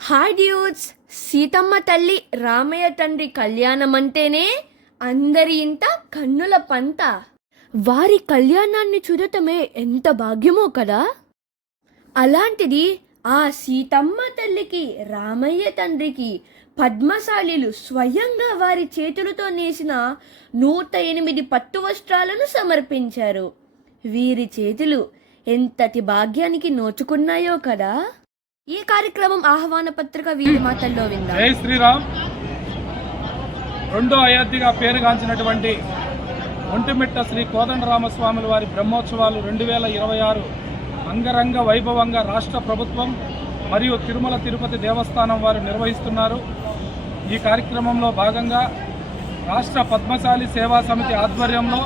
Hi dudes, Seethamma తల్లి రామయ్య తండ్రి కళ్యాణం అంటేనే అందరి ఇంట కన్నుల పంట. వారి కళ్యాణాన్ని చూడటమే ఎంత భాగ్యమో కదా. అలాంటిది ఆ సీతమ్మ తల్లికి రామయ్య తండ్రికి పద్మశాలీలు స్వయంగా వారి చేతులతో నేసిన 108 పట్టు వస్త్రాలను సమర్పించారు. వీరి చేతులు ఎంతటి భాగ్యానికి నోచుకున్నాయో కదా. ఈ కార్యక్రమం ఆహ్వాన పత్రిక వీరి మాటల్లో విందాం. జై శ్రీరామ్. రెండో అయోధ్యగా పేరుగాంచినటువంటి ఒంటిమిట్ట శ్రీ కోదండరామస్వాముల వారి బ్రహ్మోత్సవాలు 2026 అంగరంగ వైభవంగా రాష్ట్ర ప్రభుత్వం మరియు తిరుమల తిరుపతి దేవస్థానం వారు నిర్వహిస్తున్నారు. ఈ కార్యక్రమంలో భాగంగా రాష్ట్ర పద్మశాలి సేవా సమితి ఆధ్వర్యంలో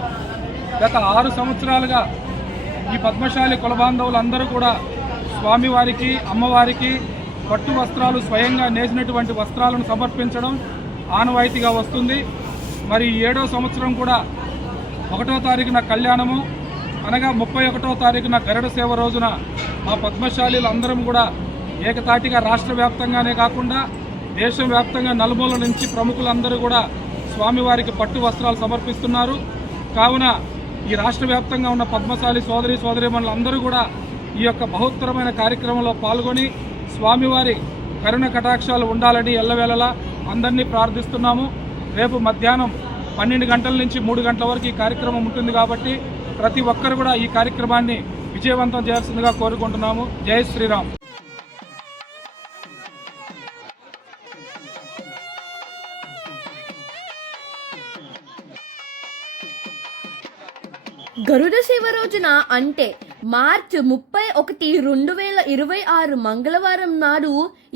గత 6 సంవత్సరాలుగా ఈ పద్మశాలి కులబాంధవులందరూ కూడా స్వామివారికి అమ్మవారికి పట్టు వస్త్రాలు స్వయంగా నేసినటువంటి వస్త్రాలను సమర్పించడం ఆనవాయితీగా వస్తుంది. మరి 7వ సంవత్సరం కూడా 1వ తారీఖున కళ్యాణము అనగా 31వ తారీఖున గరుడ సేవ రోజున మా పద్మశాలీలు అందరం కూడా ఏకతాటిగా రాష్ట్ర వ్యాప్తంగానే కాకుండా దేశవ్యాప్తంగా నలుమూల నుంచి ప్రముఖులందరూ కూడా స్వామివారికి పట్టు వస్త్రాలు సమర్పిస్తున్నారు. కావున ఈ రాష్ట్ర వ్యాప్తంగా ఉన్న పద్మశాలి సోదరీమణులందరూ కూడా ఈ యొక్క బహుత్తరమైన కార్యక్రమంలో పాల్గొని స్వామివారి కరుణ కటాక్షాలు ఉండాలని ఎల్లవేళలా అందరినీ ప్రార్థిస్తున్నాము. రేపు మధ్యాహ్నం 12 గంటల నుంచి 3 గంటల వరకు ఈ కార్యక్రమం ఉంటుంది కాబట్టి ప్రతి ఒక్కరు కూడా ఈ కార్యక్రమాన్ని విజయవంతం చేయాల్సిందిగా కోరుకుంటున్నాము. జై శ్రీరామ్. గరుడ సేవ రోజున అంటే మార్చి 31, 2026 మంగళవారం నాడు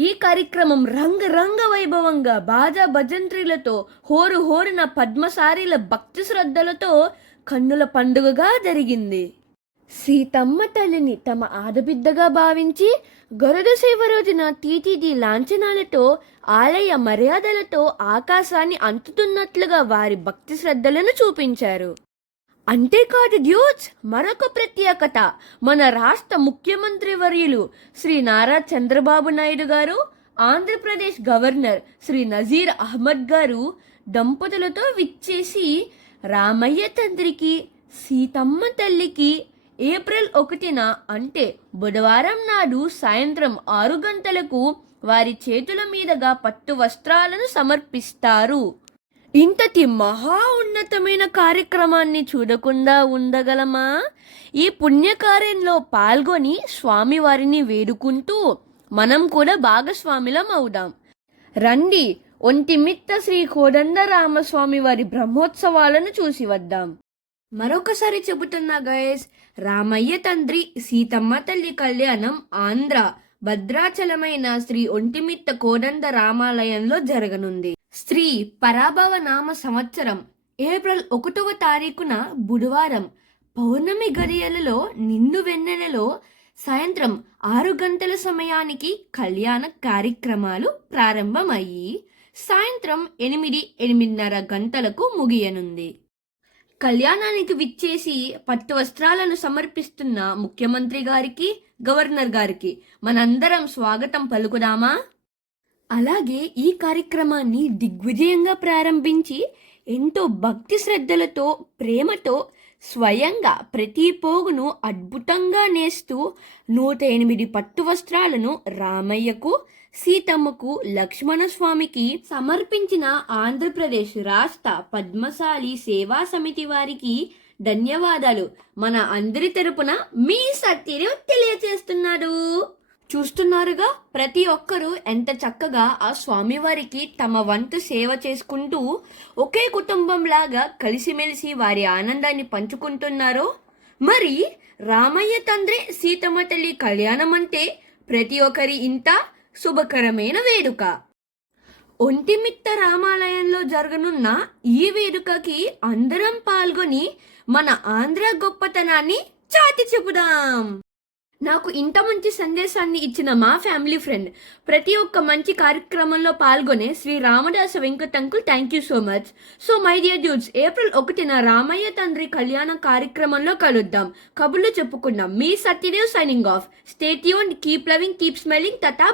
ఈ కార్యక్రమం రంగరంగ వైభవంగా బాజా భజంత్రీలతో హోరున పద్మశాలీల భక్తి శ్రద్ధలతో కన్నుల పండుగగా జరిగింది. సీతమ్మ తల్లిని తమ ఆడబిడ్డగా భావించి గరుడ సేవ రోజున టీటీడీ లాంఛనాలతో ఆలయ మర్యాదలతో ఆకాశాన్ని అంటుతున్నట్లుగా వారి భక్తి శ్రద్ధలను చూపించారు. అంతేకాదు డ్యూట్స్, మరొక ప్రత్యేకత, మన రాష్ట్ర ముఖ్యమంత్రి వర్యులు శ్రీ నారా చంద్రబాబు నాయుడు గారు, ఆంధ్రప్రదేశ్ గవర్నర్ శ్రీ నజీర్ అహ్మద్ గారు దంపతులతో విచ్చేసి రామయ్య తండ్రికి సీతమ్మ తల్లికి ఏప్రిల్ 1న అంటే బుధవారం నాడు సాయంత్రం 6 గంటలకు వారి చేతుల మీదుగా పట్టు వస్త్రాలను సమర్పిస్తారు. ఇంతటి మహా ఉన్నతమైన కార్యక్రమాన్ని చూడకుండా ఉండగలమా? ఈ పుణ్యకార్యంలో పాల్గొని స్వామివారిని వేడుకుంటూ మనం కూడా భాగస్వాములం అవుదాం. రండి, ఒంటిమిట్ట శ్రీ కోదండరామస్వామి వారి బ్రహ్మోత్సవాలను చూసి వద్దాం. మరొకసారి చెబుతున్నా గైస్, రామయ్య తండ్రి సీతమ్మ తల్లి కళ్యాణం ఆంధ్ర భద్రాచలమైన శ్రీ ఒంటిమిట్ట కోదండ రామాలయంలో జరగనుంది. శ్రీ పరాభవ నామ సంవత్సరం ఏప్రిల్ 1వ తారీఖున బుధవారం పౌర్ణమి గడియలలో నిండు వెన్నెలలో సాయంత్రం 6 గంటల సమయానికి కళ్యాణ కార్యక్రమాలు ప్రారంభమయ్యి సాయంత్రం 8-8:30 గంటలకు ముగియనుంది. కళ్యాణానికి విచ్చేసి పట్టు వస్త్రాలను సమర్పిస్తున్న ముఖ్యమంత్రి గారికి, గవర్నర్ గారికి మనందరం స్వాగతం పలుకుదామా? అలాగే ఈ కార్యక్రమాన్ని దిగ్విజయంగా ప్రారంభించి ఎంతో భక్తి శ్రద్ధలతో ప్రేమతో స్వయంగా ప్రతి పోగును అద్భుతంగా నేస్తూ 108 పట్టు వస్త్రాలను రామయ్యకు, సీతమ్మకు, లక్ష్మణస్వామికి సమర్పించిన ఆంధ్రప్రదేశ్ రాష్ట్ర పద్మశాలి సేవా సమితి వారికి ధన్యవాదాలు మన అందరి తరపున మీ సత్యను తెలియజేస్తున్నాడు. చూస్తున్నారుగా, ప్రతి ఒక్కరూ ఎంత చక్కగా ఆ స్వామివారికి తమ వంతు సేవ చేసుకుంటూ ఒకే కుటుంబంలాగా కలిసిమెలిసి వారి ఆనందాన్ని పంచుకుంటున్నారో. మరి రామయ్య తండ్రి సీతమ్మ తల్లి కళ్యాణం అంటే ప్రతి ఒక్కరి ఇంట శుభకరమైన వేడుక. ఒంటిమిట్ట రామాలయంలో జరగనున్న ఈ వేడుకకి అందరం పాల్గొని మన ఆంధ్ర గొప్పతనాన్ని చాటి చెబుదాం. నాకు ఇంత మంచి సందేశాన్ని ఇచ్చిన మా ఫ్యామిలీ ఫ్రెండ్, ప్రతి ఒక్క మంచి కార్యక్రమంలో పాల్గొనే Shri Ramadasa Venkat uncle, thank you so much. So my dear dudes, April 1న రామయ్య తండ్రి కళ్యాణ కార్యక్రమంలో కలుద్దాం, కబుర్లు చెప్పుకుందాం. మీ Satyadev signing off. Stay tuned, keep loving, keep smiling. తటా.